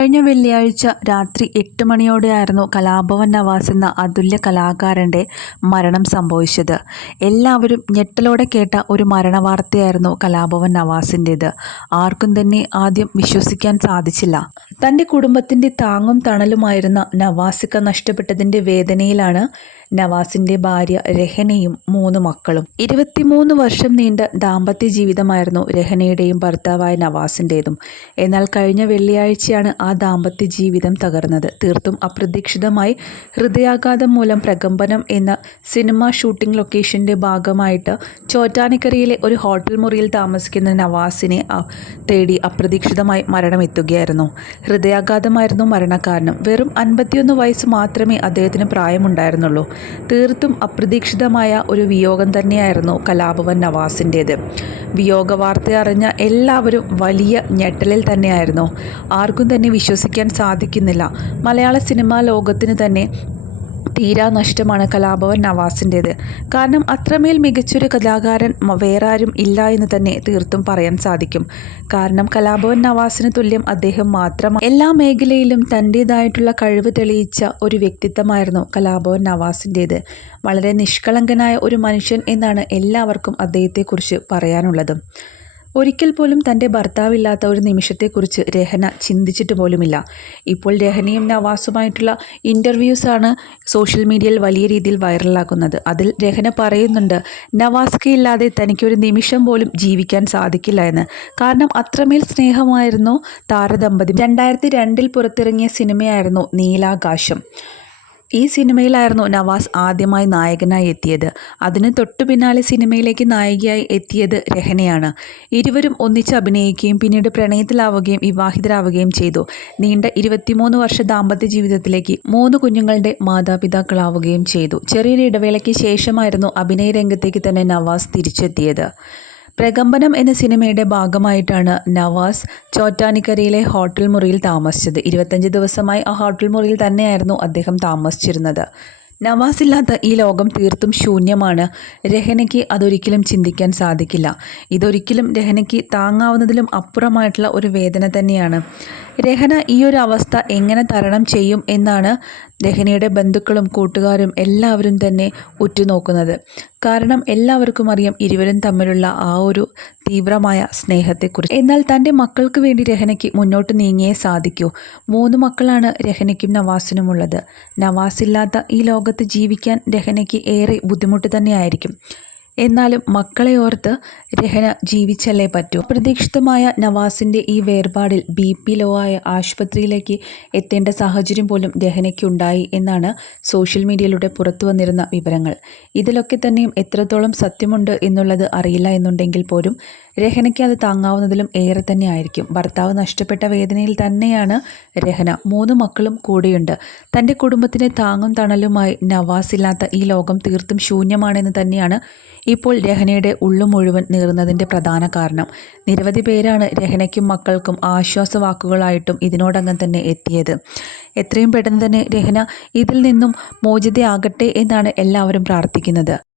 കഴിഞ്ഞ വെള്ളിയാഴ്ച രാത്രി എട്ട് മണിയോടെയായിരുന്നു കലാഭവൻ നവാസ് എന്ന അതുല്യ കലാകാരന്റെ മരണം സംഭവിച്ചത്. എല്ലാവരും ഞെട്ടലോടെ കേട്ട ഒരു മരണവാർത്തയായിരുന്നു കലാഭവൻ നവാസിന്റേത് ആർക്കും തന്നെ ആദ്യം വിശ്വസിക്കാൻ സാധിച്ചില്ല. തന്റെ കുടുംബത്തിന്റെ താങ്ങും തണലുമായിരുന്ന നവാസിക്ക നഷ്ടപ്പെട്ടതിന്റെ വേദനയിലാണ് നവാസിന്റെ ഭാര്യ രഹനയും മൂന്ന് മക്കളും. ഇരുപത്തിമൂന്ന് വർഷം നീണ്ട ദാമ്പത്യ ജീവിതമായിരുന്നു രഹനയുടെയും ഭർത്താവായ നവാസിന്റേതും എന്നാൽ കഴിഞ്ഞ വെള്ളിയാഴ്ചയാണ് ആ ദാമ്പത്യ ജീവിതം തകർന്നത്. തീർത്തും അപ്രതീക്ഷിതമായി ഹൃദയാഘാതം മൂലം പ്രകമ്പനം എന്ന സിനിമ ഷൂട്ടിംഗ് ലൊക്കേഷന്റെ ഭാഗമായിട്ട് ചോറ്റാനിക്കരയിലെ ഒരു ഹോട്ടൽ മുറിയിൽ താമസിക്കുന്ന നവാസിനെ തേടി അപ്രതീക്ഷിതമായി മരണമെത്തുകയായിരുന്നു. ഹൃദയാഘാതമായിരുന്നു മരണകാരണം. വെറും അൻപത്തിയൊന്ന് വയസ്സ് മാത്രമേ അദ്ദേഹത്തിന് പ്രായമുണ്ടായിരുന്നുള്ളൂ. തീർത്തും അപ്രതീക്ഷിതമായ ഒരു വിയോഗം തന്നെയായിരുന്നു കലാഭവൻ നവാസിന്റേത്. വിയോഗ വാർത്ത അറിഞ്ഞ എല്ലാവരും വലിയ ഞെട്ടലിൽ തന്നെയായിരുന്നു. ആർക്കും തന്നെ വിശ്വസിക്കാൻ സാധിക്കുന്നില്ല. മലയാള സിനിമാ ലോകത്തിന് തന്നെ തീരാ നഷ്ടമാണ് കലാഭവൻ നവാസിന്റേത് കാരണം അത്രമേൽ മികച്ചൊരു കലാകാരൻ വേറാരും ഇല്ല എന്ന് തന്നെ തീർത്തും പറയാൻ സാധിക്കും. കാരണം കലാഭവൻ നവാസിന് തുല്യം അദ്ദേഹം മാത്രമാണ് എല്ലാ മേഖലയിലും തന്റേതായിട്ടുള്ള കഴിവ് തെളിയിച്ച ഒരു വ്യക്തിത്വമായിരുന്നു കലാഭവൻ നവാസിന്റേത് വളരെ നിഷ്കളങ്കനായ ഒരു മനുഷ്യൻ എന്നാണ് എല്ലാവർക്കും അദ്ദേഹത്തെക്കുറിച്ച് പറയാനുള്ളതും. ഒരിക്കൽ പോലും തന്റെ ഭർത്താവില്ലാത്ത ഒരു നിമിഷത്തെക്കുറിച്ച് രഹന ചിന്തിച്ചിട്ട് പോലുമില്ല. ഇപ്പോൾ രഹനയും നവാസുമായിട്ടുള്ള ഇന്റർവ്യൂസാണ് സോഷ്യൽ മീഡിയയിൽ വലിയ രീതിയിൽ വൈറലാക്കുന്നത്. അതിൽ രഹന പറയുന്നുണ്ട് നവാസ്കയില്ലാതെ തനിക്കൊരു നിമിഷം പോലും ജീവിക്കാൻ സാധിക്കില്ല എന്ന്. കാരണം അത്രമേൽ സ്നേഹമായിരുന്നു താരദമ്പതി. രണ്ടായിരത്തി രണ്ടിൽ പുറത്തിറങ്ങിയ സിനിമയായിരുന്നു നീലാകാശം. ഈ സിനിമയിലായിരുന്നു നവാസ് ആദ്യമായി നായകനായി എത്തിയത്. അതിന് തൊട്ടു പിന്നാലെ സിനിമയിലേക്ക് നായികയായി എത്തിയത് രഹനയാണ്. ഇരുവരും ഒന്നിച്ച് അഭിനയിക്കുകയും പിന്നീട് പ്രണയത്തിലാവുകയും വിവാഹിതരാവുകയും ചെയ്തു. നീണ്ട ഇരുപത്തിമൂന്ന് വർഷ ദാമ്പത്യ ജീവിതത്തിലേക്ക് മൂന്ന് കുഞ്ഞുങ്ങളുടെ മാതാപിതാക്കളാവുകയും ചെയ്തു. ചെറിയൊരു ഇടവേളയ്ക്ക് ശേഷമായിരുന്നു അഭിനയ രംഗത്തേക്ക് തന്നെ നവാസ് തിരിച്ചെത്തിയത്. പ്രകമ്പനം എന്ന സിനിമയുടെ ഭാഗമായിട്ടാണ് നവാസ് ചോറ്റാനിക്കരയിലെ ഹോട്ടൽ മുറിയിൽ താമസിച്ചത്. ഇരുപത്തഞ്ച് ദിവസമായി ആ ഹോട്ടൽ മുറിയിൽ തന്നെയായിരുന്നു അദ്ദേഹം താമസിച്ചിരുന്നത്. നവാസ് ഇല്ലാത്ത ഈ ലോകം തീർത്തും ശൂന്യമാണ്. രഹനയ്ക്ക് അതൊരിക്കലും ചിന്തിക്കാൻ സാധിക്കില്ല. ഇതൊരിക്കലും രഹനയ്ക്ക് താങ്ങാവുന്നതിലും അപ്പുറമായിട്ടുള്ള ഒരു വേദന തന്നെയാണ്. രഹന ഈ ഒരു അവസ്ഥ എങ്ങനെ തരണം ചെയ്യും എന്നാണ് രഹനയുടെ ബന്ധുക്കളും കൂട്ടുകാരും എല്ലാവരും തന്നെ ഉറ്റുനോക്കുന്നത്. കാരണം എല്ലാവർക്കും അറിയാം ഇരുവരും തമ്മിലുള്ള ആ ഒരു തീവ്രമായ സ്നേഹത്തെക്കുറിച്ച്. എന്നാൽ തന്റെ മക്കൾക്ക് വേണ്ടി രഹനയ്ക്ക് മുന്നോട്ട് നീങ്ങിയേ സാധിക്കൂ. മൂന്ന് മക്കളാണ് രഹനയ്ക്കും നവാസിനുമുള്ളത്. നവാസില്ലാത്ത ഈ ലോകത്ത് ജീവിക്കാൻ രഹനയ്ക്ക് ഏറെ ബുദ്ധിമുട്ട് തന്നെയായിരിക്കും. എന്നാലും മക്കളെ ഓർത്ത് രഹന ജീവിച്ചല്ലേ പറ്റൂ. പ്രതീക്ഷിതമായ നവാസിന്റെ ഈ വേർപാടിൽ ബി പി ലോ ആയ ആശുപത്രിയിലേക്ക് എത്തേണ്ട സാഹചര്യം പോലും രഹനയ്ക്കുണ്ടായി എന്നാണ് സോഷ്യൽ മീഡിയയിലൂടെ പുറത്തു വന്നിരുന്ന വിവരങ്ങൾ. ഇതിലൊക്കെ തന്നെയും എത്രത്തോളം സത്യമുണ്ട് എന്നുള്ളത് അറിയില്ല എന്നുണ്ടെങ്കിൽ പോലും രഹനയ്ക്ക് അത് താങ്ങാവുന്നതിലും ഏറെ തന്നെ ആയിരിക്കും ഭർത്താവ് നഷ്ടപ്പെട്ട വേദനയിൽ തന്നെയാണ് രഹന. മൂന്ന് മക്കളും കൂടെയുണ്ട്. തന്റെ കുടുംബത്തിനെ താങ്ങും തണലുമായി നവാസ് ഇല്ലാത്ത ഈ ലോകം തീർത്തും ശൂന്യമാണെന്ന് തന്നെയാണ് ഇപ്പോൾ രഹനയുടെ ഉള്ളു മുഴുവൻ നീറുന്നതിന്റെ പ്രധാന കാരണം. നിരവധി പേരാണ് രഹനയ്ക്കും മക്കൾക്കും ആശ്വാസവാക്കുകളായിട്ടും ഇതിനോടകം തന്നെ എത്തിയത്. എത്രയും പെട്ടെന്ന് തന്നെ രഹന ഇതിൽ നിന്നും മോചിതയാകട്ടെ എന്നാണ് എല്ലാവരും പ്രാർത്ഥിക്കുന്നത്.